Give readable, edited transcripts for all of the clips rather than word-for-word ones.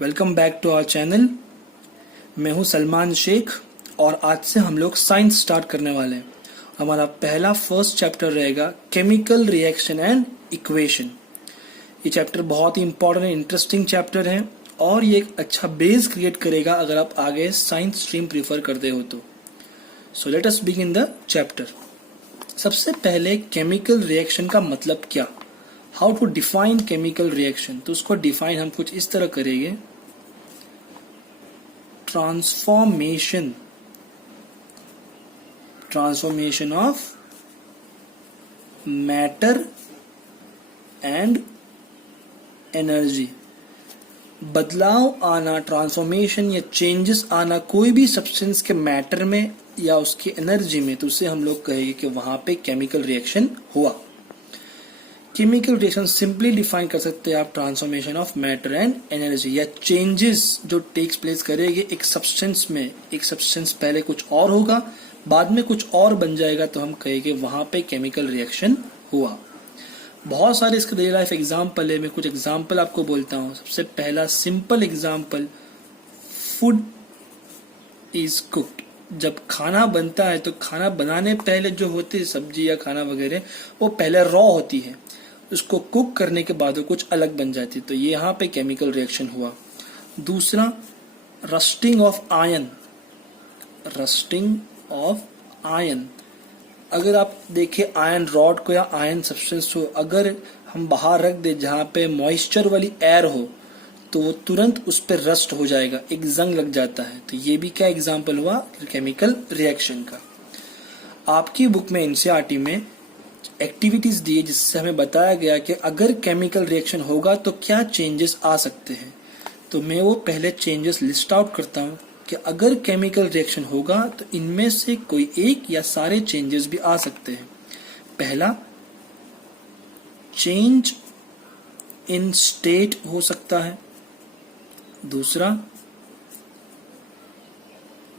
Welcome back to our channel. मैं हूं सलमान शेख और आज से हम लोग साइंस स्टार्ट करने वाले हैं। हमारा पहला फर्स्ट चैप्टर रहेगा केमिकल रिएक्शन एंड इक्वेशन। ये चैप्टर बहुत ही इंपॉर्टेंट एंड इंटरेस्टिंग चैप्टर है और ये एक अच्छा बेस क्रिएट करेगा अगर आप आगे साइंस स्ट्रीम प्रीफर करते हो तो। So let us begin the chapter. सबसे पहले केमिकल रिएक्शन का मतलब क्या, how to define chemical reaction. तो उसको डिफाइन हम कुछ इस तरह करेंगे, transformation of matter and energy. बदलाव आना, ट्रांसफॉर्मेशन या चेंजेस आना कोई भी सब्सटेंस के मैटर में या उसकी एनर्जी में, तो उसे हम लोग कहेंगे कि वहां पे केमिकल रिएक्शन हुआ। केमिकल रिएक्शन सिंपली डिफाइन कर सकते हैं आप transformation of matter and energy, या चेंजेस जो टेक्स प्लेस करेंगे एक सब्सटेंस में। एक सब्सटेंस पहले कुछ और होगा, बाद में कुछ और बन जाएगा, तो हम कहेंगे वहां पे केमिकल रिएक्शन हुआ। बहुत सारे इसके रियल लाइफ एग्जाम्पल है। मैं कुछ एग्जाम्पल आपको बोलता हूँ। सबसे पहला simple example, food is cooked. जब खाना बनता है तो खाना बनाने पहले जो होती है सब्जी या खाना वगैरह, वो पहले रॉ होती है, उसको कुक करने के बाद वो कुछ अलग बन जाती है, तो ये यहाँ पे केमिकल रिएक्शन हुआ। दूसरा, रस्टिंग ऑफ आयरन। अगर आप देखें आयरन रॉड को या आयरन सब्सटेंस को अगर हम बाहर रख दे जहाँ पे मॉइस्चर वाली एयर हो, तो वो तुरंत उस पर रस्ट हो जाएगा, एक जंग लग जाता है। तो ये भी क्या एग्जाम्पल हुआ केमिकल रिएक्शन का। आपकी बुक में एनसीईआरटी में एक्टिविटीज दी है जिससे हमें बताया गया कि अगर केमिकल रिएक्शन होगा तो क्या चेंजेस आ सकते हैं। तो मैं वो पहले चेंजेस लिस्ट आउट करता हूँ कि अगर केमिकल रिएक्शन होगा तो इनमें से कोई एक या सारे चेंजेस भी आ सकते हैं। पहला, चेंज इन स्टेट हो सकता है। दूसरा,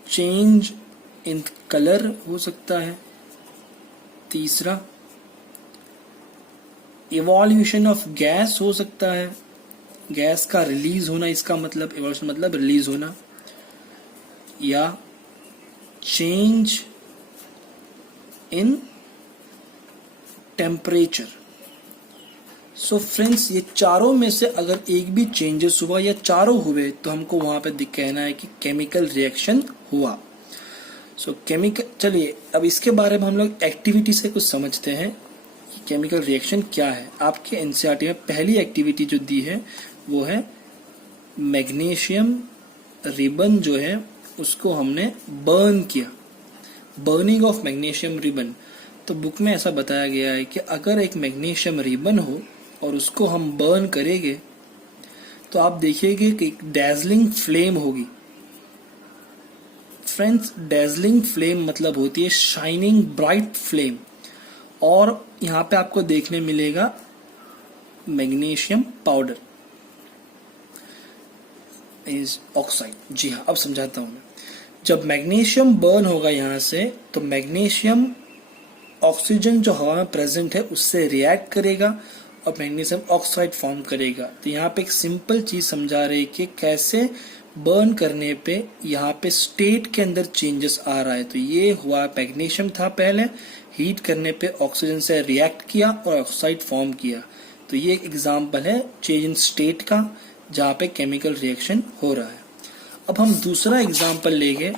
चेंज इन कलर हो सकता है। तीसरा, इवोल्यूशन ऑफ गैस हो सकता है, गैस का रिलीज होना, इसका मतलब इवोल्यूशन मतलब रिलीज होना। या change in temperature. So friends, ये चारों में से अगर एक भी चेंजेस हुआ या चारों हुए तो हमको वहां पे कहना है कि केमिकल रिएक्शन हुआ। सो केमिकल, चलिए अब इसके बारे में हम लोग एक्टिविटी से कुछ समझते हैं कि केमिकल रिएक्शन क्या है। आपके एनसीईआरटी में पहली एक्टिविटी जो दी है वो है मैग्नीशियम रिबन, जो है उसको हमने बर्न किया, बर्निंग ऑफ मैग्नीशियम रिबन। तो बुक में ऐसा बताया गया है कि अगर एक मैग्नीशियम रिबन हो और उसको हम बर्न करेंगे तो आप देखिएगा कि एक डैजलिंग फ्लेम होगी। फ्रेंड्स, डैजलिंग फ्लेम मतलब होती है शाइनिंग ब्राइट फ्लेम, और यहाँ पे आपको देखने मिलेगा मैग्नीशियम पाउडर इज ऑक्साइड। जी हाँ, अब समझाता हूँ मैं। जब मैग्नीशियम बर्न होगा यहाँ से, तो मैग्नीशियम ऑक्सीजन जो हवा में प्रेजेंट है उससे रिएक्ट करेगा और मैग्नीशियम ऑक्साइड फॉर्म करेगा। तो यहाँ पे एक सिंपल चीज समझा रहे कि कैसे बर्न करने पे यहाँ पे स्टेट के अंदर चेंजेस आ रहा है। तो ये हुआ, मैग्नीशियम था पहले, हीट करने पे ऑक्सीजन से रिएक्ट किया और ऑक्साइड फॉर्म किया। तो ये एक एग्जाम्पल है चेंज इन स्टेट का, जहाँ पे केमिकल रिएक्शन हो रहा है। अब हम दूसरा एग्जाम्पल लेंगे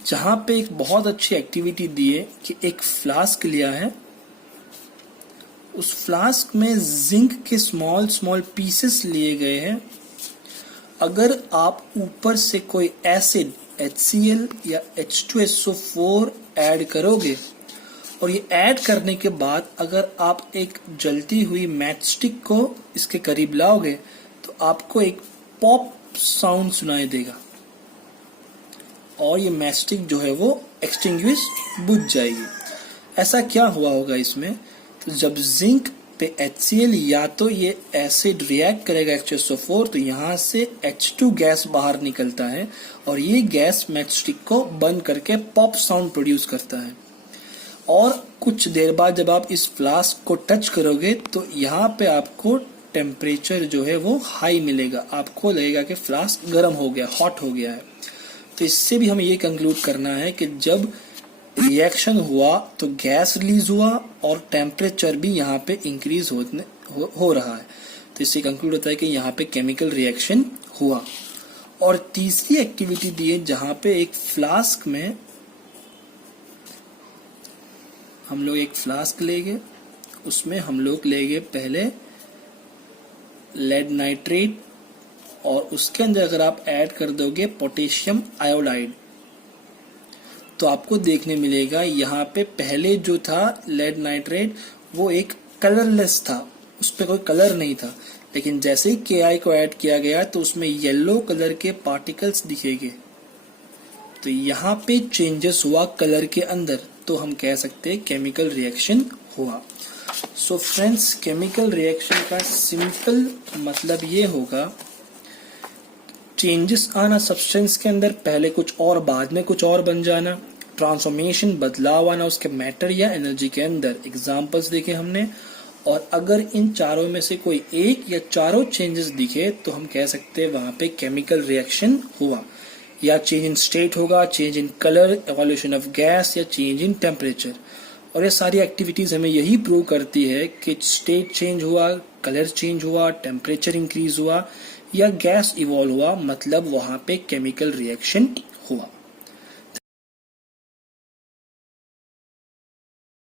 जहां पे एक बहुत अच्छी एक्टिविटी दी है कि एक फ्लास्क लिया है, उस फ्लास्क में जिंक के स्मॉल स्मॉल पीसेस लिए गए हैं। अगर आप ऊपर से कोई एसिड HCl या H2SO4 ऐड करोगे और ये ऐड करने के बाद अगर आप एक जलती हुई मैच स्टिक को इसके करीब लाओगे तो आपको एक पॉप साउंड सुनाई देगा और ये मैच स्टिक जो है वो एक्सटिंग्विश, बुझ जाएगी। ऐसा क्या हुआ होगा इसमें? तो जब जिंक पे HCl या तो ये एसिड रिएक्ट करेगा H2SO4, तो यहाँ से H2 गैस बाहर निकलता है और ये गैस मैच स्टिक को बंद करके पॉप साउंड प्रोड्यूस करता है। और कुछ देर बाद जब आप इस फ्लास्क को टच करोगे तो यहाँ पे आपको टेम्परेचर जो है वो हाई मिलेगा, आपको लगेगा कि फ्लास्क गर्म हो गया, हॉट हो गया है। तो इससे भी हमें ये कंक्लूड करना है कि जब रिएक्शन हुआ तो गैस रिलीज हुआ और टेम्परेचर भी यहाँ पे इंक्रीज हो रहा है। तो इससे कंक्लूड होता है कि यहाँ पे केमिकल रिएक्शन हुआ। और तीसरी एक्टिविटी दी है जहाँ पे एक फ्लास्क में हम लोग एक फ्लास्क लेंगे, उसमें हम लोग लेंगे पहले लेड नाइट्रेट और उसके अंदर अगर आप ऐड कर दोगे पोटेशियम आयोडाइड तो आपको देखने मिलेगा यहाँ पे पहले जो था लेड नाइट्रेट वो एक कलरलेस था, उस पर कोई कलर नहीं था, लेकिन जैसे ही KI को ऐड किया गया तो उसमें येलो कलर के पार्टिकल्स दिखेंगे। तो यहाँ पे चेंजेस हुआ कलर के अंदर, तो हम कह सकते हैं केमिकल रिएक्शन हुआ। सो फ्रेंड्स, केमिकल रिएक्शन का सिंपल मतलब ये होगा चेंजेस आना सब्सटेंस के अंदर, पहले कुछ और बाद में कुछ और बन जाना, ट्रांसफॉर्मेशन बदलाव आना उसके मैटर या एनर्जी के अंदर। एग्जांपल्स देखे हमने, और अगर इन चारों में से कोई एक या चारों चेंजेस दिखे तो हम कह सकते हैं वहां पे केमिकल रिएक्शन हुआ। या चेंज इन स्टेट होगा, change in colour, evolution of gas, या चेंज इन टेम्परेचर। और ये सारी एक्टिविटीज हमें यही प्रूव करती है कि स्टेट चेंज हुआ, कलर चेंज हुआ, टेम्परेचर इंक्रीज हुआ या गैस इवॉल्व हुआ, मतलब वहां पे केमिकल रिएक्शन हुआ।